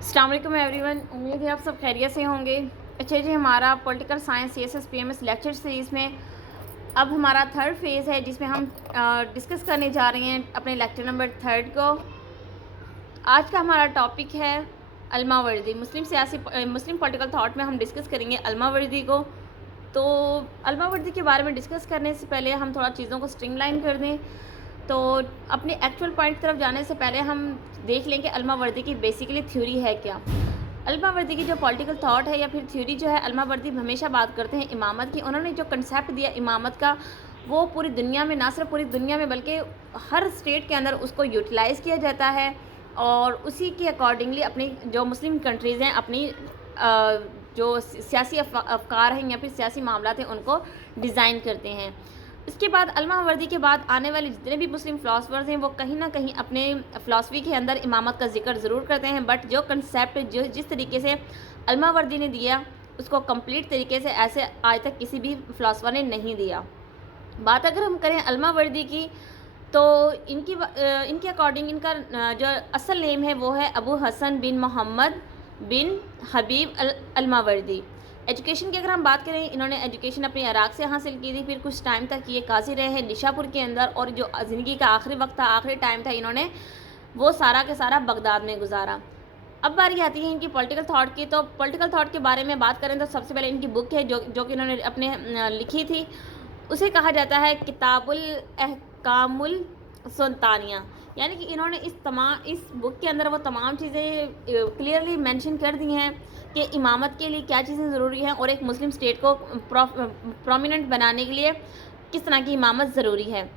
अस्सलाम वालेकुम एवरीवन, उम्मीद है आप सब खैरियत से होंगे। अच्छा जी, हमारा political science CSS PMS lecture series में अब हमारा थर्ड फेज़ है जिसमें हम डिस्कस करने जा रहे हैं अपने लेक्चर नंबर 3 को। आज का हमारा टॉपिक है अलमावर्दी। मुस्लिम पॉलिटिकल थाट में हम डिस्कस करेंगे अलमावर्दी को। तो अलमावर्दी के बारे में डिस्कस करने से पहले हम थोड़ा चीज़ों को स्ट्रीमलाइन कर दें। तो अपने एक्चुअल पॉइंट की तरफ जाने से पहले हम देख लें कि अलमावर्दी की बेसिकली थ्योरी है क्या। अलमावर्दी की जो पॉलिटिकल थॉट है या फिर थ्योरी जो है, अलमावर्दी हमेशा बात करते हैं इमामत की। उन्होंने जो कंसेप्ट दिया इमामत का, वो पूरी दुनिया में, ना सिर्फ पूरी दुनिया में बल्कि हर स्टेट के अंदर उसको यूटिलाइज़ किया जाता है और उसी के अकॉर्डिंगली अपनी जो मुस्लिम कंट्रीज़ हैं अपनी जो सियासी अफकार हैं या फिर सियासी मामलात हैं उनको डिज़ाइन करते हैं। इसके बाद अलमावर्दी के बाद आने वाले जितने भी मुस्लिम फ़िलासफ़र्स हैं वो कहीं ना कहीं अपने फ़िलासफ़ी के अंदर इमामत का ज़िक्र ज़रूर करते हैं, बट जो कंसेप्ट जो जिस तरीके से अलमावर्दी ने दिया उसको कंप्लीट तरीके से ऐसे आज तक किसी भी फ़िलासफ़र ने नहीं दिया। बात अगर हम करें अलमावर्दी की, तो इनके अकॉर्डिंग इनका जो असल नेम है वो है अबू हसन बिन मोहम्मद बिन हबीब अलमावर्दी। एजुकेशन की अगर हम बात करें, इन्होंने एजुकेशन अपने इराक़ से हासिल की थी। फिर कुछ टाइम तक ये काजी रहे हैं निशापुर के अंदर, और जो ज़िंदगी का आखिरी वक्त था, आखिरी टाइम था, इन्होंने वो सारा के सारा बगदाद में गुजारा। अब बारी आती है इनकी पॉलिटिकल थाट की। तो पॉलिटिकल थाट के बारे में बात करें तो सबसे पहले इनकी बुक है जो कि इन्होंने अपने लिखी थी, उसे कहा जाता है किताबुल अहकामुल सुल्तानिया। यानी कि इन्होंने इस बुक के अंदर वो तमाम चीज़ें क्लियरली मेंशन कर दी हैं कि इमामत के लिए क्या चीज़ें ज़रूरी हैं और एक मुस्लिम स्टेट को प्रोमिनेंट बनाने के लिए किस तरह की इमामत ज़रूरी है।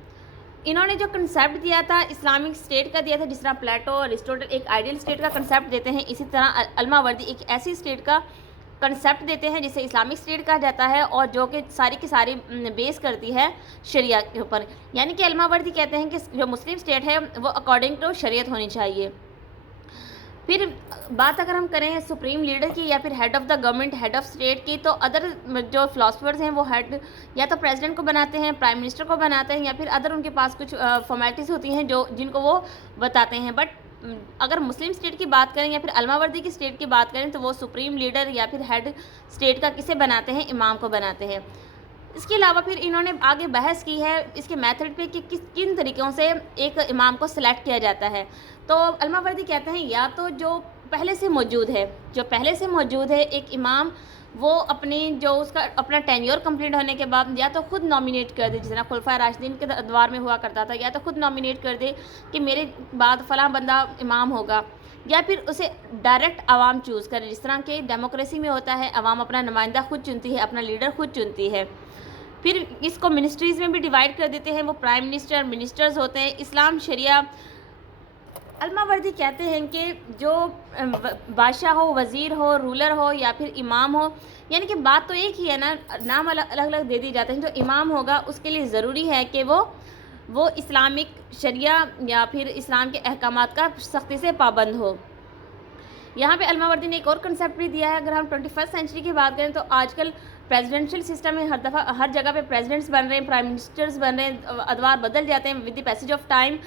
इन्होंने जो कंसेप्ट दिया था इस्लामिक स्टेट का दिया था, जिस तरह प्लेटो और अरिस्टोटल एक आइडियल स्टेट का कंसेप्ट देते हैं, इसी तरह अलमावर्दी एक ऐसी स्टेट का कंसेप्ट देते हैं जिसे इस्लामिक स्टेट कहा जाता है और जो कि सारी की सारी बेस करती है शरिया के ऊपर। यानी कि अलमावर्दी कहते हैं कि जो मुस्लिम स्टेट है वो अकॉर्डिंग टू शरीयत होनी चाहिए। फिर बात अगर हम करें सुप्रीम लीडर की या फिर head of the government, head of state की, तो अदर जो फ़िलासफ़र्स हैं वो हेड या तो प्रेसिडेंट को बनाते हैं, प्राइम मिनिस्टर को बनाते हैं, या फिर अदर उनके पास कुछ फॉर्मेलिटीज़ होती हैं जिनको वो बताते हैं। बट अगर मुस्लिम स्टेट की बात करें या फिर अलमावर्दी की स्टेट की बात करें तो वो सुप्रीम लीडर या फिर हेड स्टेट का किसे बनाते हैं, इमाम को बनाते हैं। इसके अलावा फिर इन्होंने आगे बहस की है इसके मेथड पे कि किन तरीक़ों से एक इमाम को सिलेक्ट किया जाता है। तो अलमावर्दी कहते हैं या तो जो पहले से मौजूद है एक इमाम, वो जो उसका अपना टेन्योर कंप्लीट होने के बाद या तो खुद नॉमिनेट कर दे, जिस तरह खुलफा राशिदीन के दरबार में हुआ करता था, या तो खुद नॉमिनेट कर दे कि मेरे बाद फ़लाँ बंदा इमाम होगा, या फिर उसे डायरेक्ट आवाम चूज़ करे, जिस तरह के डेमोक्रेसी में होता है, आवाम अपना नुमाइंदा खुद चुनती है, अपना लीडर खुद चुनती है। फिर इसको मिनिस्ट्रीज़ में भी डिवाइड कर देते हैं, वो प्राइम मिनिस्टर, मिनिस्टर्स होते हैं, इस्लाम, शरिया। अलमावर्दी कहते हैं कि जो बादशाह हो, वज़ीर हो, रूलर हो या फिर इमाम हो, यानी कि बात तो एक ही है ना, नाम अलग अलग दे दिए जाते हैं। जो इमाम होगा उसके लिए ज़रूरी है कि वो इस्लामिक शरिया या फिर इस्लाम के अहकामात का सख्ती से पाबंद हो। यहाँ पे अलमावर्दी ने एक और कंसेप्ट भी दिया है। अगर हम 21st सेंचुरी की बात करें तो आजकल प्रेसिडेंशियल सिस्टम में हर जगह पे प्रेसिडेंट्स बन रहे हैं, प्राइम मिनिस्टर्स बन रहे हैं, अदवार बदल जाते हैं with the passage of time.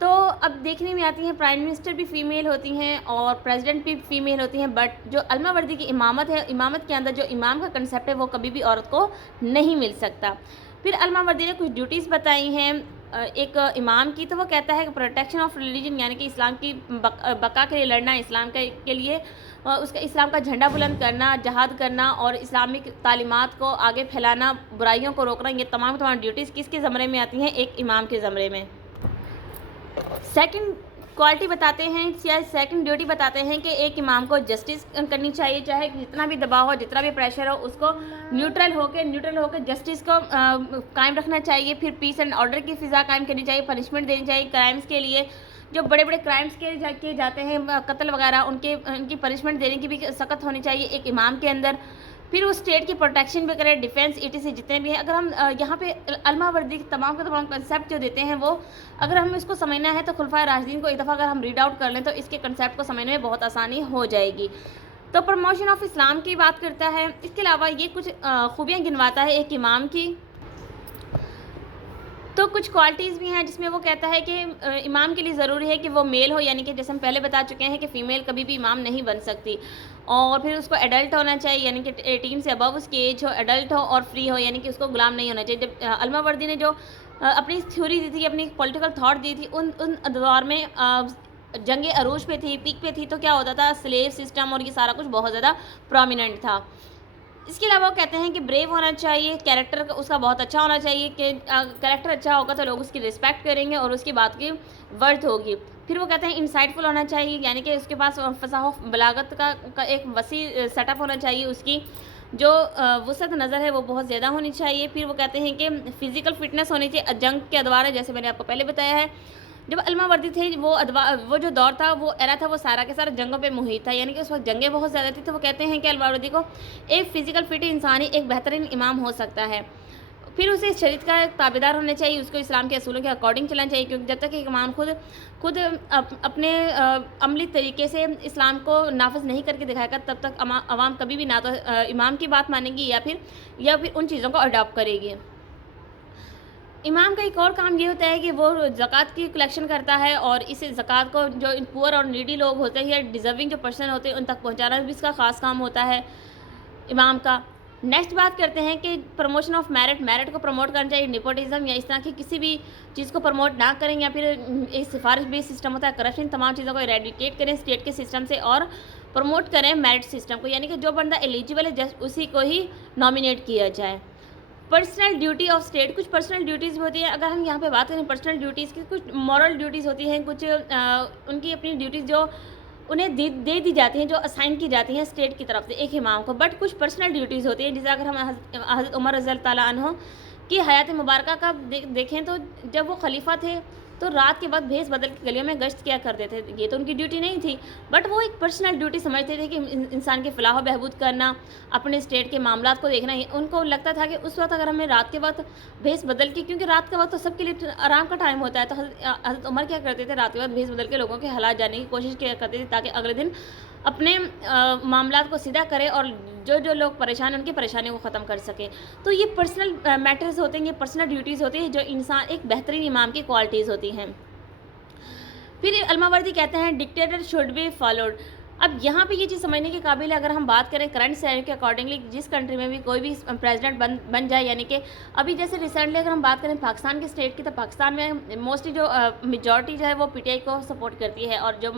तो अब देखने में आती हैं प्राइम मिनिस्टर भी फ़ीमेल होती हैं और प्रेसिडेंट भी फ़ीमेल होती हैं, बट जो अलमावर्दी की इमामत है, इमामत के अंदर जो इमाम का कंसेप्ट है वो कभी भी औरत को नहीं मिल सकता। फिर अलमावर्दी ने कुछ ड्यूटीज़ बताई हैं एक इमाम की। तो वो कहता है कि प्रोटेक्शन ऑफ रिलीजन, यानी कि इस्लाम की बका के लिए लड़ना, इस्लाम के लिए उसका इस्लाम का झंडा बुलंद करना, जहाद करना और इस्लामिक तालीमात को आगे फैलाना, बुराइयों को रोकना, ये तमाम ड्यूटीज़ किसके ज़मरे में आती हैं, एक इमाम के ज़मरे में। सेकंड क्वालिटी बताते हैं या सेकंड ड्यूटी बताते हैं कि एक इमाम को जस्टिस करनी चाहिए, चाहे जितना भी दबाव हो, जितना भी प्रेशर हो, उसको न्यूट्रल होकर जस्टिस को कायम रखना चाहिए। फिर पीस एंड ऑर्डर की फ़िज़ा कायम करनी चाहिए, पनिशमेंट देनी चाहिए क्राइम्स के लिए, जो बड़े बड़े क्राइम्स किए जाते हैं, कत्ल वगैरह, उनकी पनिशमेंट देने की भी सख्त होनी चाहिए एक इमाम के अंदर। फिर वो स्टेट की प्रोटेक्शन भी करे, डिफेंस ETC जितने भी हैं। अगर हम यहाँ पे अलमावर्दी के तमाम कंसेप्ट जो देते हैं, वो अगर हम इसको समझना है तो खुलफाए राशिदीन को एक दफ़ा अगर हम रीड आउट कर लें तो इसके कंसेप्ट को समझने में बहुत आसानी हो जाएगी। तो प्रमोशन ऑफ इस्लाम की बात करता है। इसके अलावा ये कुछ खूबियाँ गिनवाता है एक इमाम की। تو کچھ کوالٹیز بھی ہیں جس میں وہ کہتا ہے کہ امام کے لیے ضروری ہے کہ وہ میل ہو، یعنی کہ جیسے ہم پہلے بتا چکے ہیں کہ فیمیل کبھی بھی امام نہیں بن سکتی، اور پھر اس کو ایڈلٹ ہونا چاہیے، یعنی کہ 18 سے ابو اس کی ایج ہو، ایڈلٹ ہو اور فری ہو، یعنی کہ اس کو غلام نہیں ہونا چاہیے۔ جب علمہ وردی نے جو اپنی تھیوری دی تھی، اپنی پولیٹیکل تھاٹ دی تھی، ان ادوار میں جنگ عروج پہ تھی، پیک پہ تھی، تو کیا ہوتا تھا، سلیو سسٹم اور یہ سارا کچھ بہت زیادہ پرومیننٹ تھا۔ اس کے علاوہ وہ کہتے ہیں کہ بریو ہونا چاہیے، کیریکٹر اس کا بہت اچھا ہونا چاہیے، کہ کیریکٹر اچھا ہوگا تو لوگ اس کی رسپیکٹ کریں گے اور اس کی بات کی ورتھ ہوگی۔ پھر وہ کہتے ہیں انسائٹفل ہونا چاہیے، یعنی کہ اس کے پاس فصاحت و بلاغت کا ایک وسیع سیٹ اپ ہونا چاہیے، اس کی جو وسعت نظر ہے وہ بہت زیادہ ہونی چاہیے۔ پھر وہ کہتے ہیں کہ فزیکل فٹنس ہونی چاہیے، جنگ کے ادوار ہے جیسے میں نے آپ کو پہلے بتایا ہے۔ جب علمہ وردی تھے وہ جو دور تھا، وہ ایرا تھا، وہ سارا کے سارا جنگوں پہ محیط تھا، یعنی کہ اس وقت جنگیں بہت زیادہ تھی، تو وہ کہتے ہیں کہ علمہ وردی کو ایک فزیکل فٹ انسانی ایک بہترین امام ہو سکتا ہے۔ پھر اسے شریعت کا تابعدار ہونا چاہیے، اس کو اسلام کے اصولوں کے اکارڈنگ چلنا چاہیے، کیونکہ جب تک ایک امام خود اپنے عملی طریقے سے اسلام کو نافذ نہیں کر کے دکھائے گا، تب تک عوام کبھی بھی نہ تو امام کی بات مانیں گی یا پھر ان چیزوں کو اڈاپٹ کرے گی۔ امام کا ایک اور کام یہ ہوتا ہے کہ وہ زکوٰۃ کی کلیکشن کرتا ہے، اور اس زکوٰۃ کو جو پور اور نیڈی لوگ ہوتے ہیں یا ڈیزرونگ جو پرسن ہوتے ہیں ان تک پہنچانا بھی اس کا خاص کام ہوتا ہے امام کا۔ نیکسٹ بات کرتے ہیں کہ پروموشن آف میرٹ کو پروموٹ کرنا چاہیے، نیپوٹزم یا اس طرح کی کسی بھی چیز کو پروموٹ نہ کریں، یا پھر ایک سفارش بیس سسٹم ہوتا ہے کرپشن، تمام چیزوں کو ایریڈیکیٹ کریں اسٹیٹ کے سسٹم سے اور پروموٹ کریں میرٹ سسٹم کو، یعنی کہ جو بندہ ایلیجیبل ہے جسٹ اسی کو ہی نامینیٹ کیا جائے۔ پرسنل ڈیوٹی آف اسٹیٹ، کچھ پرسنل ڈیوٹیز بھی ہوتی ہیں، اگر ہم یہاں پہ بات کریں پرسنل ڈیوٹیز کی، کچھ مورل ڈیوٹیز ہوتی ہیں، کچھ ان کی اپنی ڈیوٹیز جو انہیں دے دی جاتی ہیں، جو اسائن کی جاتی ہیں اسٹیٹ کی طرف سے ایک امام کو، بٹ کچھ پرسنل ڈیوٹیز ہوتی ہیں، جیسے اگر ہم حضرت عمر رضی اللہ تعالیٰ عنہ کی حیات مبارکہ کا دیکھیں تو جب وہ خلیفہ تھے تو رات کے بعد بھیس بدل کے گلیوں میں گشت کیا کرتے تھے، یہ تو ان کی ڈیوٹی نہیں تھی، بٹ وہ ایک پرسنل ڈیوٹی سمجھتے تھے کہ انسان کی فلاح و بہبود کرنا، اپنے اسٹیٹ کے معاملات کو دیکھنا، ان کو لگتا تھا کہ اس وقت اگر ہمیں رات کے وقت بھیس بدل کے، کیونکہ رات کا وقت تو سب کے لیے آرام کا ٹائم ہوتا ہے، تو حضرت عمر کیا کرتے تھے، رات کے وقت بھیس بدل کے لوگوں کے حالات جاننے کی کوشش کیا کرتے تھے تاکہ اگلے دن اپنے معاملات کو سیدھا کرے اور جو لوگ پریشان ہیں ان کی پریشانیوں کو ختم کر سکے۔ تو یہ پرسنل میٹرز ہوتے ہیں، یہ پرسنل ڈیوٹیز ہوتی ہیں جو انسان ایک بہترین امام کی کوالٹیز ہوتی ہیں۔ پھر علمہ وردی کہتے ہیں ڈکٹیٹر شوڈ بی فالوڈ۔ اب یہاں پہ یہ چیز سمجھنے کے قابل ہے، اگر ہم بات کریں کرنٹ سینیریو کے اکارڈنگلی، جس کنٹری میں بھی کوئی بھی پریزیڈنٹ بن جائے، یعنی کہ ابھی جیسے ریسنٹلی اگر ہم بات کریں پاکستان کے اسٹیٹ کی، تو پاکستان میں موسٹلی جو میجورٹی جو ہے وہ پی ٹی آئی کو سپورٹ کرتی ہے، اور جو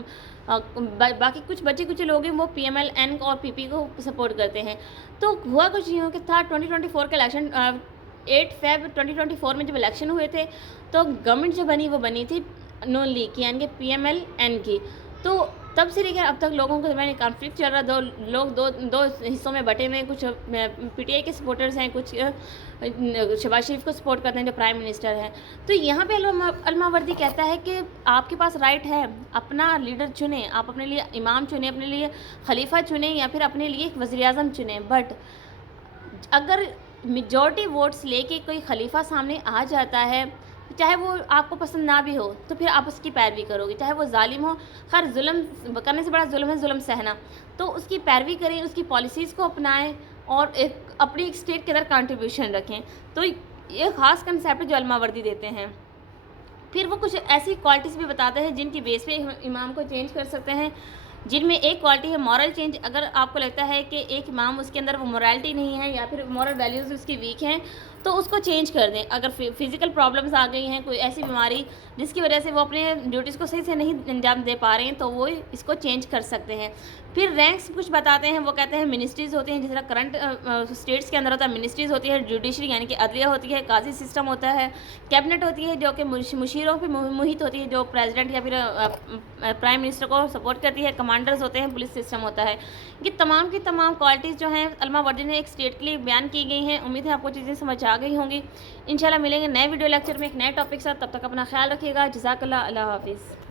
باقی کچھ بچے لوگ ہیں وہ پی ایم ایل این اور پی پی کو سپورٹ کرتے ہیں۔ تو ہوا کچھ یوں کہ تھا 2024 کا الیکشن، 8 فیب 2024 میں جب الیکشن ہوئے تھے تو گورنمنٹ جو بنی وہ بنی تھی نون لیگ کی، یعنی کہ پی ایم ایل این کی۔ تو تب سے لے کر اب تک لوگوں کے درمیان کانفلکٹ چل رہا، دو حصوں میں بٹے ہوئے، کچھ پی ٹی آئی کے سپورٹرز ہیں، کچھ شہباز شریف کو سپورٹ کرتے ہیں جو پرائم منسٹر ہیں۔ تو یہاں پہ علمہ وردی کہتا ہے کہ آپ کے پاس رائٹ ہے، اپنا لیڈر چنیں، آپ اپنے لیے امام چنیں، اپنے لیے خلیفہ چنیں، یا پھر اپنے لیے ایک وزیر اعظم چنیں، بٹ اگر میجورٹی ووٹس لے کے کوئی خلیفہ سامنے آ جاتا ہے، چاہے وہ آپ کو پسند نہ بھی ہو، تو پھر آپ اس کی پیروی کرو گے، چاہے وہ ظالم ہو، خیر ظلم کرنے سے بڑا ظلم ہے ظلم سہنا، تو اس کی پیروی کریں، اس کی پالیسیز کو اپنائیں، اور اپنی ایک اسٹیٹ کے اندر کنٹریبیوشن رکھیں۔ تو یہ خاص کنسیپٹ جو علمہ وردی دیتے ہیں۔ پھر وہ کچھ ایسی کوالٹیز بھی بتاتے ہیں جن کی بیس پہ امام کو چینج کر سکتے ہیں، جن میں ایک کوالٹی ہے مورل چینج۔ اگر آپ کو لگتا ہے کہ ایک امام اس کے اندر وہ مورالٹی نہیں ہے، یا پھر مورل ویلیوز اس کی ویک ہیں، تو اس کو چینج کر دیں۔ اگر فزیکل پرابلمز آ گئی ہیں، کوئی ایسی بیماری جس کی وجہ سے وہ اپنے ڈیوٹیز کو صحیح سے نہیں انجام دے پا رہے ہیں، تو وہ اس کو چینج کر سکتے ہیں۔ پھر رینکس کچھ بتاتے ہیں، وہ کہتے ہیں منسٹریز ہوتی ہیں، جس طرح کرنٹ اسٹیٹس کے اندر ہوتا ہے، منسٹریز ہوتی ہے، جوڈیشری یعنی کہ عدلیہ ہوتی ہے، قاضی سسٹم ہوتا ہے، کیبنٹ ہوتی ہے جو کہ مشیروں پہ محیط ہوتی ہے، جو پریزیڈنٹ یا پھر پرائم منسٹر کو سپورٹ کرتی ہے، کمانڈرز ہوتے ہیں، پولیس سسٹم ہوتا ہے۔ یہ تمام کی تمام کوالٹیز جو ہیں علمہ وردی نے ایک اسٹیٹ کے لیے بیان کی گئی ہیں۔ امید ہے آپ کو چیزیں سمجھ آ گئی ہوں گی۔ انشاءاللہ ملیں گے نئے ویڈیو لیکچر میں ایک نئے ٹاپک کے ساتھ، تب تک اپنا خیال رکھیے گا۔ جزاک اللہ، اللہ حافظ۔